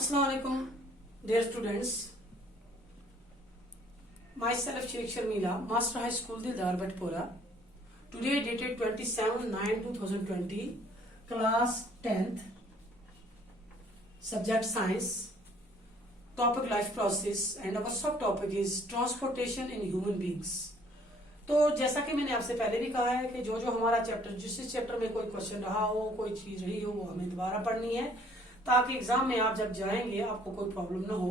Assalamualaikum, dear students. Myself Sheikh Sharmila, Master High School Dildar Bhatpura. Today dated 27/9/2020, class 10th, subject science, topic life process, and our subtopic is transportation in human beings. तो जैसा कि मैंने आपसे पहले भी कहा है कि जो जो हमारा चैप्टर जिस चैप्टर में कोई क्वेश्चन रहा हो, कोई चीज रही हो, वो हमें दोबारा पढ़नी है ताकि एग्जाम में आप जब जाएंगे आपको कोई प्रॉब्लम ना हो।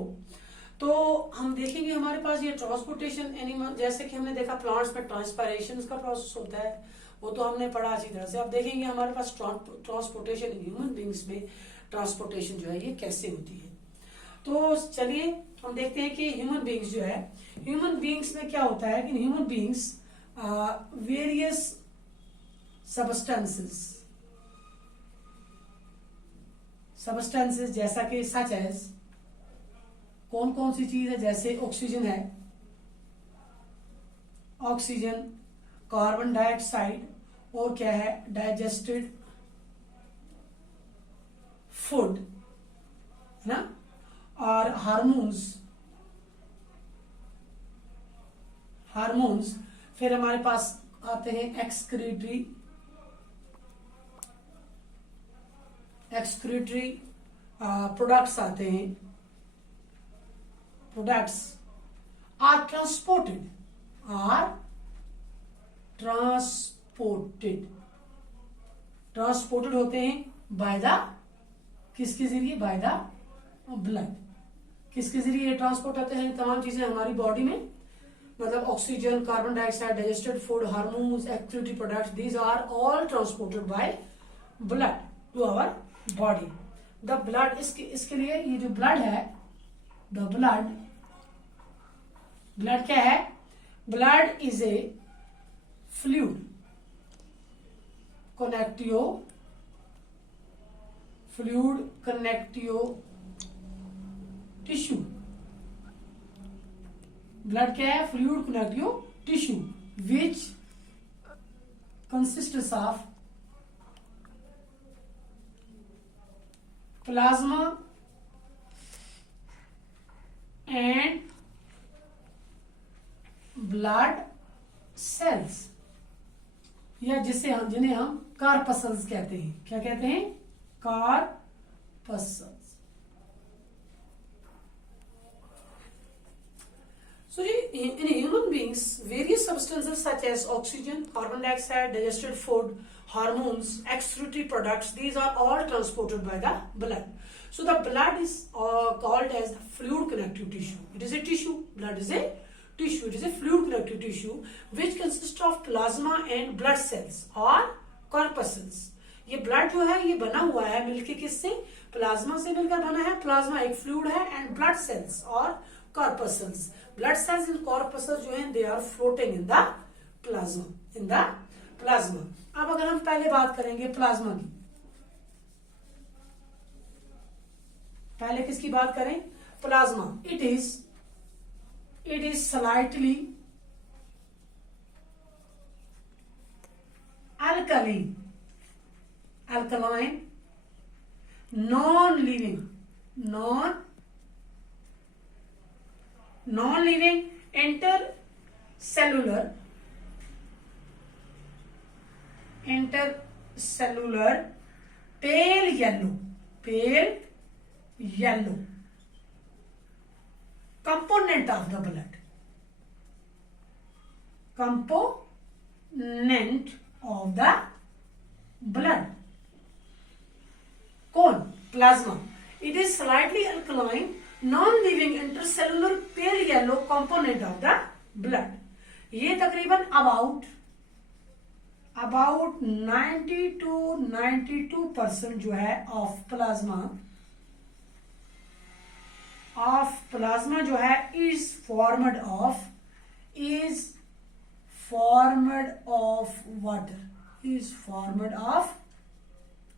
तो हम देखेंगे हमारे पास ये ट्रांसपोर्टेशन एनिमल, जैसे कि हमने देखा प्लांट्स में ट्रांसपायरेशन का प्रोसेस होता है, वो तो हमने पढ़ा अच्छी तरह से। अब देखेंगे हमारे पास ट्रांसपोर्टेशन इन ह्यूमन बींग्स में ट्रांसपोर्टेशन जो है ये कैसे होती है। तो चलिए हम देखते हैं कि ह्यूमन बींग्स जो है, ह्यूमन बींग्स में क्या होता है कि ह्यूमन बींग्स वेरियस सबस्टेंसेस जैसा कि सच एज, कौन कौन सी चीज है, जैसे ऑक्सीजन है, ऑक्सीजन, कार्बन डाइऑक्साइड, और क्या है डाइजेस्टेड फूड है ना, और हार्मोन्स। फिर हमारे पास आते हैं एक्सक्रीटरी प्रोडक्ट्स आते हैं, प्रोडक्ट्स आर ट्रांसपोर्टेड होते हैं बाय द, किसके जरिए, बाय द ब्लड। किसके जरिए ट्रांसपोर्ट होते हैं तमाम चीजें हमारी बॉडी में, मतलब oxygen, carbon dioxide, digested food, hormones, activity products, these are all transported by blood to our body. The blood, इसके लिए ये जो ब्लड है, द ब्लड क्या है, blood is a fluid connective tissue. Blood क्या है, fluid connective tissue which consists of plasma and blood cells, या जिन्हें हम कार्पसल्स कहते हैं। क्या कहते हैं, corpuscles. So in human beings, various substances such as oxygen, carbon dioxide, digested food, hormones, excretory products, these are all transported by the blood. So the blood is called as the fluid connective tissue. It is a tissue. Blood is a tissue. It is a fluid connective tissue which consists of plasma and blood cells or corpuscles. ये blood जो है ये बना हुआ है मिलके किससे, plasma से मिलकर बना है। प्लाज्मा एक फ्लूइड है, एंड ब्लड सेल्स और corpuscles. Blood cells and corpuscles जो हैं they are floating in the plasma. अब अगर हम पहले बात करेंगे प्लाज्मा की, पहले किसकी बात करें, plasma. It is slightly alkaline, non-living intercellular pale yellow component of the blood, कौन, plasma. It is slightly alkaline, non-living intercellular pale yellow component of the blood. ये तकरीबन about 90 to 92% जो है ऑफ प्लाज्मा जो है is formed of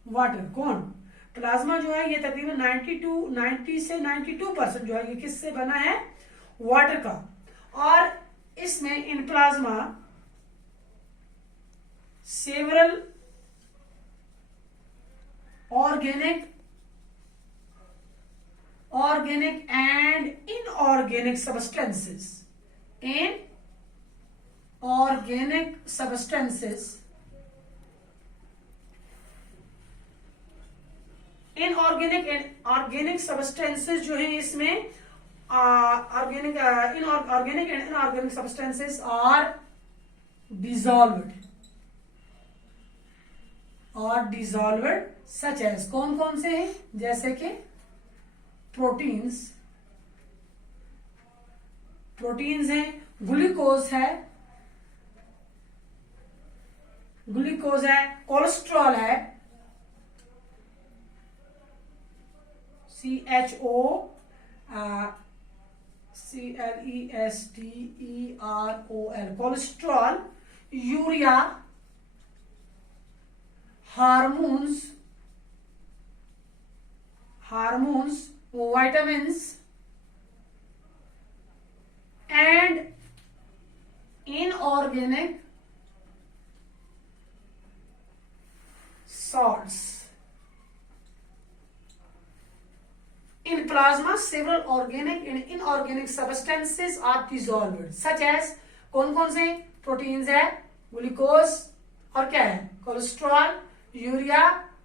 water। कौन, plasma जो है ये तकरीबन 90 से 92% जो है ये किससे बना है, वाटर का। और इसमें in plasma several organic inorganic and inorganic substances. Inorganic substances. Inorganic and organic substances जो है इसमें organic inorganic and inorganic substances are dissolved. और डिजॉल्व्ड सच एज, कौन कौन से हैं? जैसे कि प्रोटीन्स हैं, ग्लूकोज है, कोलेस्ट्रॉल है, CHOCLESTEROL, cholesterol, urea, hormones, vitamins and inorganic salts. In plasma, several organic and inorganic substances are dissolved, such as कौन कौन से? प्रोटीन्स है, ग्लूकोज, और क्या है? Cholesterol, urea,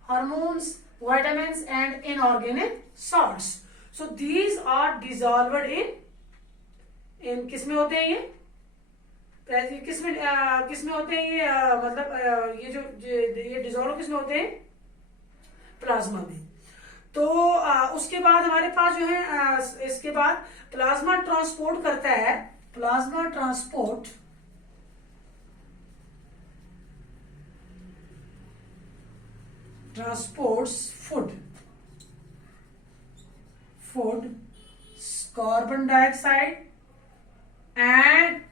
hormones, vitamins and inorganic salts. So these are dissolved in किसमें होते हैं? ये किसमें होते हैं? ये मतलब ये डिजोल्व किसमें होते हैं? प्लाज्मा में. तो उसके बाद हमारे पास जो है इसके बाद प्लाज्मा ट्रांसपोर्ट करता है. Plasma transports food, carbon dioxide and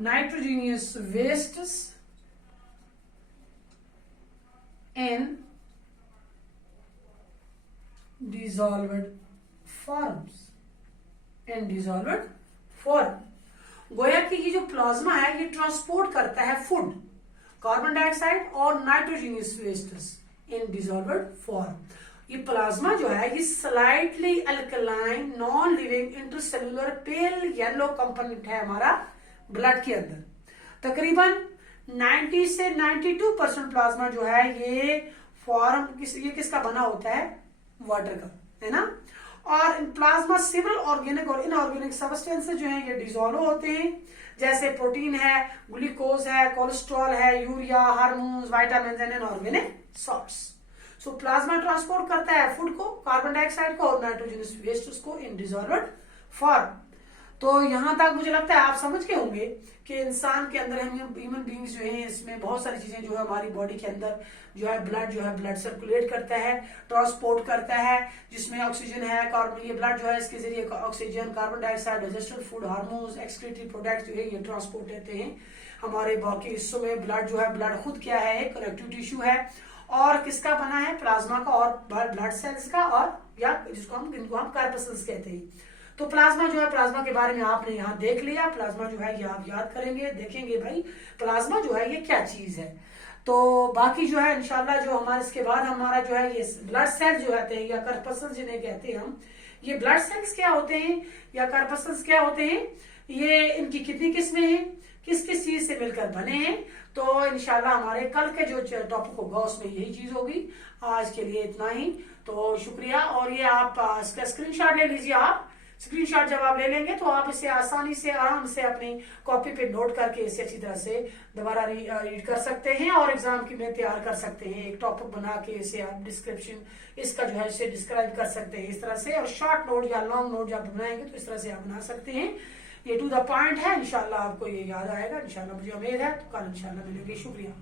nitrogenous wastes in dissolved form. गोया कि ये जो प्लाज्मा है ये ट्रांसपोर्ट करता है फूड, कार्बन डाइऑक्साइड और नाइट्रोजनियस वेस्ट्स इन डिसॉल्व्ड फॉर्म. ये प्लाज्मा जो है ये slightly alkaline non living intercellular pale yellow component है हमारा ब्लड के अंदर. तकरीबन 90 से 92% प्लाज्मा जो है ये किसका बना होता है? वाटर का, है ना. और इन प्लाज्मा सेवरल ऑर्गेनिक और इनऑर्गेनिक सब्सटेंसेस जो हैं ये डिसॉल्व होते हैं, जैसे प्रोटीन है, ग्लूकोज है, कोलेस्ट्रॉल है, urea, hormones, vitamins and inorganic salts. So plasma transport करता है फूड को, कार्बन डाइऑक्साइड को और नाइट्रोजनस वेस्ट को इन डिसॉल्व्ड फॉर्म. तो यहां तक मुझे लगता है आप समझ के होंगे कि इंसान के अंदर ह्यूमन बींग्स जो हैं इसमें बहुत सारी चीजें जो है हमारी बॉडी के अंदर जो है ब्लड सर्कुलेट करता है, ट्रांसपोर्ट करता है, जिसमें ऑक्सीजन है, कार्बन, ये ब्लड जो है इसके जरिए oxygen, carbon dioxide, digested food, hormones, excretory product जो है ये ट्रांसपोर्ट होते हैं हमारे बाकी हिस्सों में. ब्लड खुद क्या है? एक कनेक्टिव टिश्यू है और किसका बना है? प्लाज्मा का और ब्लड सेल्स का, और या जिनको हम कार्पसल्स कहते हैं. तो प्लाज्मा जो है, प्लाज्मा के बारे में आपने यहाँ देख लिया. प्लाज्मा जो है ये आप याद करेंगे, देखेंगे भाई प्लाज्मा जो है ये क्या चीज है. तो बाकी जो है इंशाल्लाह जो हमारे इसके बाद हमारा जो है ये ब्लड सेल्स जो होते हैं या कार्पसल्स जिन्हें कहते हैं हम, ये ब्लड सेल्स क्या होते हैं या कार्पसल्स क्या होते हैं, ये इनकी कितनी किस्में हैं, किस किस चीज से मिलकर बने हैं. तो इंशाल्लाह हमारे कल के जो टॉपिक होगा उसमें यही चीज होगी. आज के लिए इतना ही. तो शुक्रिया. और ये आप इसका स्क्रीनशॉट ले लीजिए. आप स्क्रीनशॉट जब आप ले लेंगे तो आप इसे आसानी से आराम से अपनी कॉपी पे नोट करके इसे अच्छी तरह से दोबारा रीड कर सकते हैं और एग्जाम की में तैयार कर सकते हैं. एक टॉपिक बना के इसे आप डिस्क्रिप्शन इसका जो है इसे डिस्क्राइब कर सकते हैं इस तरह से. और शॉर्ट नोट या लॉन्ग नोट जब बनाएंगे तो इस तरह से आप बना सकते हैं. ये टू द पॉइंट है. इंशाल्लाह आपको ये याद आएगा. इंशाल्लाह मुझे उम्मीद है. तो कल इंशाल्लाह मिलेंगे. शुक्रिया.